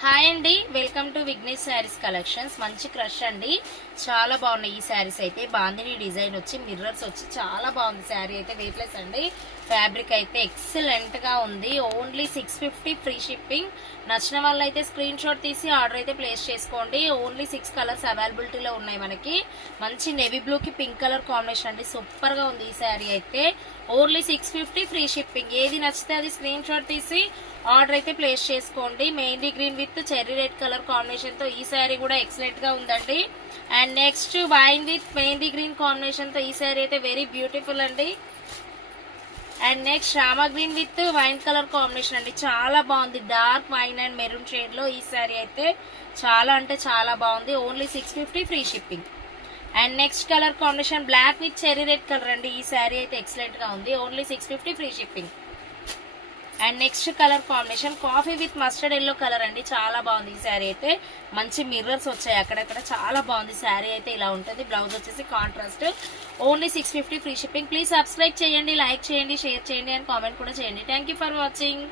Hi అండి, welcome to Vignesh saris collections. మంచి crush అండి, చాలా బాగున్నాయి ఈ శారీస్ అయితే. బాందిని డిజైన్ వచ్చి మిర్రర్స్ వచ్చి చాలా బాగుంది శారీ అయితే. వెయిట్లెస్ అండి, ఫ్యాబ్రిక్ అయితే ఎక్సలెంట్ గా ఉంది. Only 650 free shipping. నచ్చిన వాళ్ళు అయితే స్క్రీన్ షాట్ తీసి ఆర్డర్ అయితే ప్లేస్ చేసుకోండి. ఓన్లీ 6 కలర్స్ అవైలబిలిటీలో ఉన్నాయి మనకి. మంచి నేవీ బ్లూ కి పింక్ కలర్ కాంబినేషన్ అండి, సూపర్ గా ఉంది ఈ శారీ అయితే. Only 650 free shipping. ఏది నచ్చితే అది స్క్రీన్ షాట్ తీసి ఆర్డర్ అయితే ప్లేస్ చేసుకోండి. Mehndi green with cherry red colour combination తో ఈ శారీ కూడా ఎక్సలెంట్ గా ఉందండి. And next wine with mehndi green combination తో ఈ శారీ అయితే వెరీ బ్యూటిఫుల్ అండి. And next Rama green with wine colour combination అండి, చాలా బాగుంది. Dark wine and maroon shade లో ఈ శారీ అయితే చాలా అంటే చాలా బాగుంది. Only 650 free shipping. And next colour combination black with cherry red colour అండి. ఈ శారీ అయితే ఎక్సలెంట్ గా ఉంది. Only 650 free shipping. And next colour combination coffee with mustard yellow colour అండి, చాలా బాగుంది ఈ శారీ అయితే. మంచి మిర్రర్స్ వచ్చాయి అక్కడక్కడ, చాలా బాగుంది శారీ అయితే. ఇలా ఉంటుంది. బ్లౌజ్ వచ్చేసి contrast. Only 650 free shipping. Please subscribe చేయండి, లైక్ చేయండి, షేర్ చేయండి అండ్ కామెంట్ కూడా చేయండి. Thank for watching.